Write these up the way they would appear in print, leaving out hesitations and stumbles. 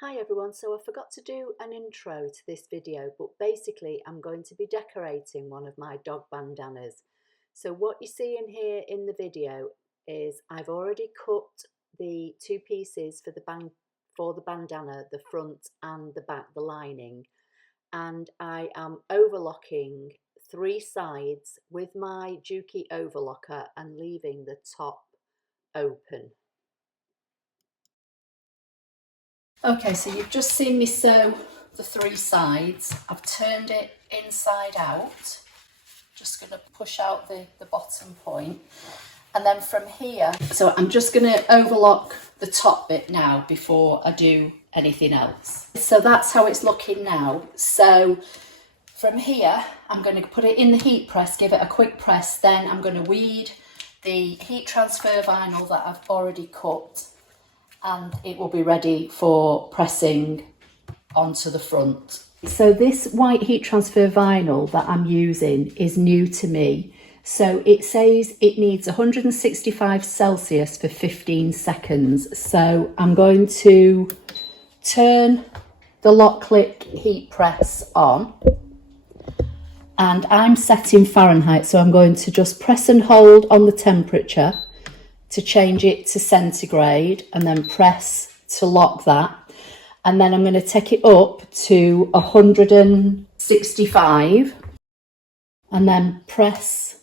Hi everyone, so I forgot to do an intro to this video, but basically I'm going to be decorating one of my dog bandanas. So what you see in here in the video is I've already cut the two pieces for the bandana, the front and the back, the lining, and I am overlocking three sides with my Juki overlocker and leaving the top open. Okay, so you've just seen me sew the three sides. I've turned it inside out. Just going to push out the bottom point. And then from here, so I'm just going to overlock the top bit now before I do anything else. So that's how it's looking now. So from here, I'm going to put it in the heat press, give it a quick press. Then I'm going to weed the heat transfer vinyl that I've already cut, and it will be ready for pressing onto the front. So this white heat transfer vinyl that I'm using is new to me. So it says it needs 165 Celsius for 15 seconds. So I'm going to turn the Loklik heat press on, and I'm setting Fahrenheit. So I'm going to just press and hold on the temperature to change it to centigrade, and then press to lock that. And then I'm going to take it up to 165 and then press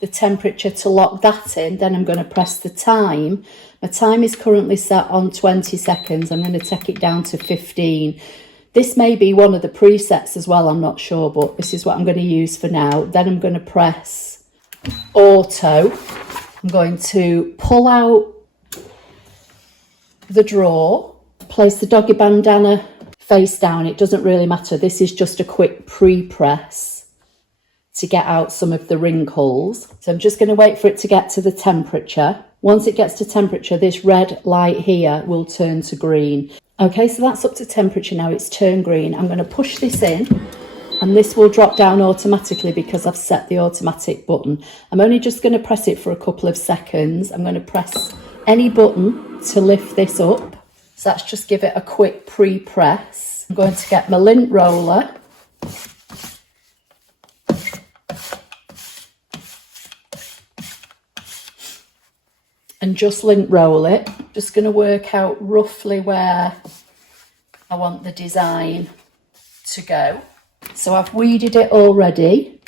the temperature to lock that in. Then I'm going to press the time. My time is currently set on 20 seconds. I'm going to take it down to 15. This may be one of the presets as well, I'm not sure, but this is what I'm going to use for now. Then I'm going to press auto. I'm going to pull out the drawer, place the doggy bandana face down. It doesn't really matter. This is just a quick pre-press to get out some of the wrinkles. So I'm just going to wait for it to get to the temperature. Once it gets to temperature, this red light here will turn to green. Okay, so that's up to temperature now. It's turned green. I'm going to push this in, and this will drop down automatically because I've set the automatic button. I'm only just going to press it for a couple of seconds. I'm going to press any button to lift this up. So that's just give it a quick pre-press. I'm going to get my lint roller. And just lint roll it. Just going to work out roughly where I want the design to go. So I've weeded it already.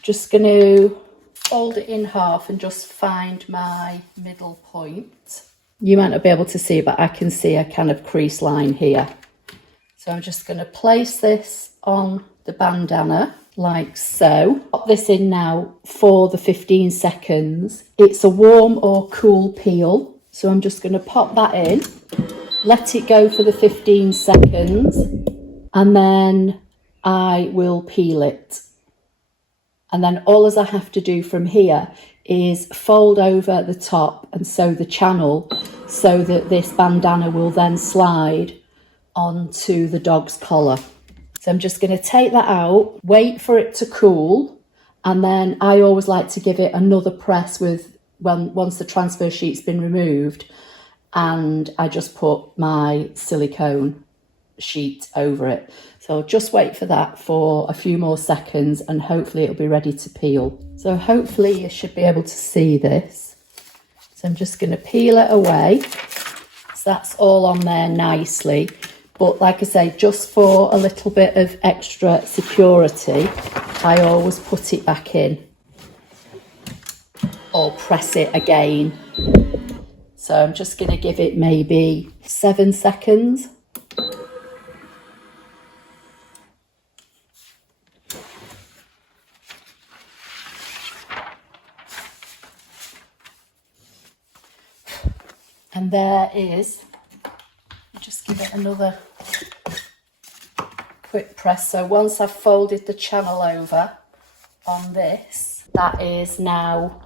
Just going to fold it in half and just find my middle point. You might not be able to see, but I can see a kind of crease line here. So I'm just going to place this on the bandana like so. Pop this in now for the 15 seconds. It's a warm or cool peel. So I'm just going to pop that in, let it go for the 15 seconds, and then I will peel it. And then all as I have to do from here is fold over the top and sew the channel so that this bandana will then slide onto the dog's collar. So I'm just going to take that out, wait for it to cool, and then I always like to give it another press once the transfer sheet's been removed, and I just put my silicone sheet over it. So I'll just wait for that for a few more seconds, and hopefully it'll be ready to peel. So hopefully you should be able to see this. So I'm just going to peel it away. So that's all on there nicely. But like I say, just for a little bit of extra security, I always put it back in or press it again. So I'm just going to give it maybe 7 seconds. And there is, just give it another quick press. So once I've folded the channel over on this, that is now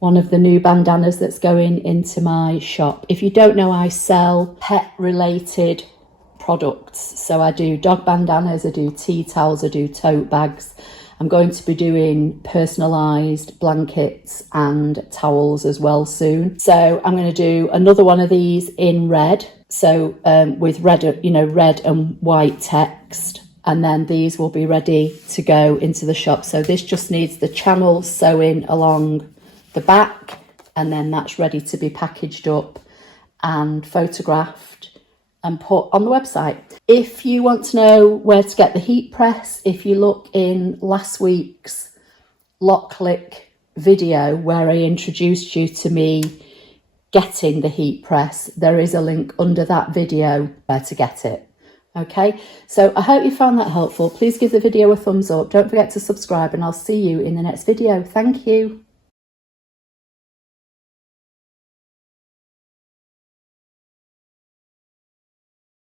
one of the new bandanas that's going into my shop. If you don't know, I sell pet related products. So I do dog bandanas, I do tea towels, I do tote bags. I'm going to be doing personalised blankets and towels as well soon. So I'm going to do another one of these in red. So with red, red and white text, and then these will be ready to go into the shop. So this just needs the channel sewing along the back, and then that's ready to be packaged up and photographed and put on the website. If you want to know where to get the heat press, if you look in last week's Loklik video where I introduced you to me getting the heat press, there is a link under that video where to get it. Okay, so I hope you found that helpful. Please give the video a thumbs up. Don't forget to subscribe, and I'll see you in the next video. Thank you.